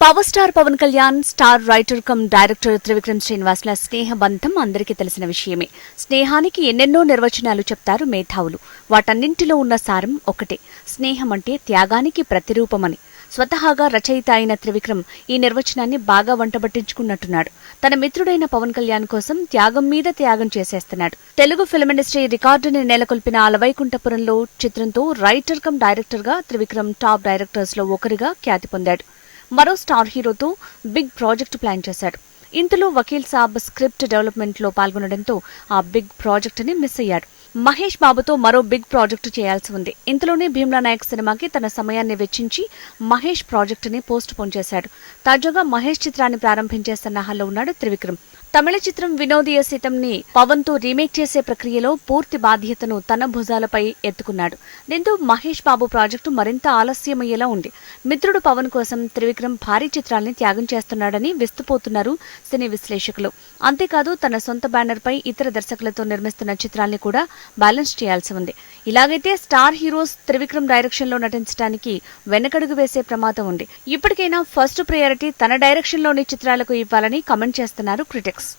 Power star Pawan Kalyan star writer cum director Trivikram శ్రీనివాస్ల స్నేహ బంధం అందరికీ తెలిసిన విషయమే. స్నేహానికి ఎన్నెన్నో నిర్వచనాలు చెప్తారు మేధావులు. వాటన్నింటిలో ఉన్న సారం ఒకటే. స్నేహం అంటే త్యాగానికి ప్రతిరూపమని. స్వతహాగా రచయిత అయిన త్రివిక్రమ్ ఈ నిర్వచనాన్ని బాగా వంటబట్టించుకున్నట్టున్నాడు. తన మిత్రుడైన పవన్ కళ్యాణ్ కోసం త్యాగం మీద త్యాగం చేసేస్తున్నాడు. తెలుగు ఫిల్మ్ ఇండస్ట్రీ రికార్డుని నెలకొల్పిన అలవైకుంఠపురంలో చిత్రంతో రైటర్ కమ్ డైరెక్టర్గా త్రివిక్రమ్ టాప్ డైరెక్టర్స్లో ఒకరిగా ఖ్యాతి పొందాడు. మరో స్టార్ హీరోతో బిగ్ ప్రాజెక్టు ప్లాన్ చేశాడు. ఇంతలో వకీల్ సాబ్ స్క్రిప్ట్ డెవలప్మెంట్లో పాల్గొనడంతో ఆ బిగ్ ప్రాజెక్ట్ని మిస్ అయ్యాడు. మహేష్ బాబుతో మరో బిగ్ ప్రాజెక్టు చేయాల్సి ఉంది. ఇంతలోనే భీమ్లా నాయక్ సినిమాకి తన సమయాన్ని వెచ్చించి మహేష్ ప్రాజెక్టుని పోస్ట్ పోన్ చేశాడు. తాజాగా మహేష్ చిత్రాన్ని ప్రారంభించే సన్నాహాల్లో ఉన్నాడు త్రివిక్రమ్. తమిళ చిత్రం వినోదీయ సీతంని పవన్తో రీమేక్ చేసే ప్రక్రియలో పూర్తి బాధ్యతను తన భుజాలపై ఎత్తుకున్నాడు. దీంతో మహేష్ బాబు ప్రాజెక్టు మరింత ఆలస్యమయ్యేలా ఉంది. మిత్రుడు పవన్ కోసం త్రివిక్రమ్ భారీ చిత్రాల్ని త్యాగం చేస్తున్నాడని విస్తుపోతున్నారు సినీ విశ్లేషకులు. అంతేకాదు తన సొంత బ్యానర్ పై ఇతర దర్శకులతో నిర్మిస్తున్న చిత్రాల్ని కూడా బ్యాలెన్స్ చేయాల్సి ఉంది. ఇలాగైతే స్టార్ హీరోస్ త్రివిక్రమ్ డైరెక్షన్లో నటించడానికి వెనకడుగు వేసే ప్రమాదం ఉంది. ఇప్పటికైనా ఫస్ట్ ప్రయారిటీ తన డైరెక్షన్లోని చిత్రాలకు ఇవ్వాలని కమెంట్ చేస్తున్నారు క్రిటిక్స్.